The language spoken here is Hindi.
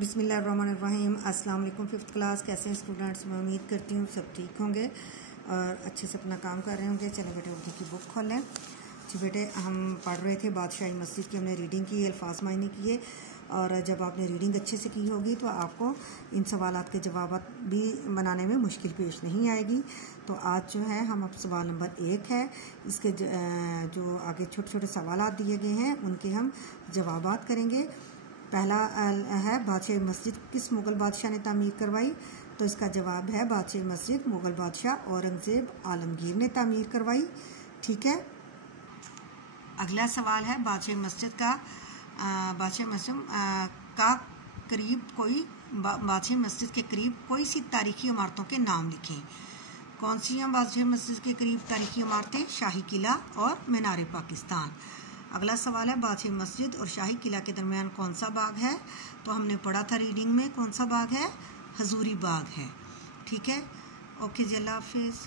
बिस्मिल्लाहिर्रहमानिर्रहीम। अस्सलाम वालेकुम। फिफ्थ क्लास कैसे हैं स्टूडेंट्स? मैं उम्मीद करती हूँ सब ठीक होंगे और अच्छे से अपना काम कर रहे होंगे। चलो बेटे उर्दू की बुक खोलें। जी बेटे, हम पढ़ रहे थे बादशाही मस्जिद की, हमने रीडिंग की, अल्फाज मायने किए। और जब आपने रीडिंग अच्छे से की होगी तो आपको इन सवालात के जवाब भी बनाने में मुश्किल पेश नहीं आएगी। तो आज जो है हम अब सवाल नंबर 1 है, इसके जो आगे छोटे छोटे सवालात दिए गए हैं उनके हम जवाबात करेंगे। पहला है बादशाही मस्जिद किस मुग़ल बादशाह ने तामीर करवाई? तो इसका जवाब है बादशाही मस्जिद मुग़ल बादशाह औरंगज़ेब आलमगीर ने तामीर करवाई। ठीक है। अगला सवाल है बादशाही मस्जिद का बादशाही मस्जिद के करीब कोई सी तारीखी इमारतों के नाम लिखें। कौन सी हैं बादशाही मस्जिद के करीब तारीखी इमारतें? शाही किला और मीनार पाकिस्तान। अगला सवाल है बादशाही मस्जिद और शाही किला के दरमियान कौन सा बाग है? तो हमने पढ़ा था रीडिंग में, कौन सा बाग है? हजूरी बाग है। ठीक है। ओके जी, अल्लाह हाफिज़।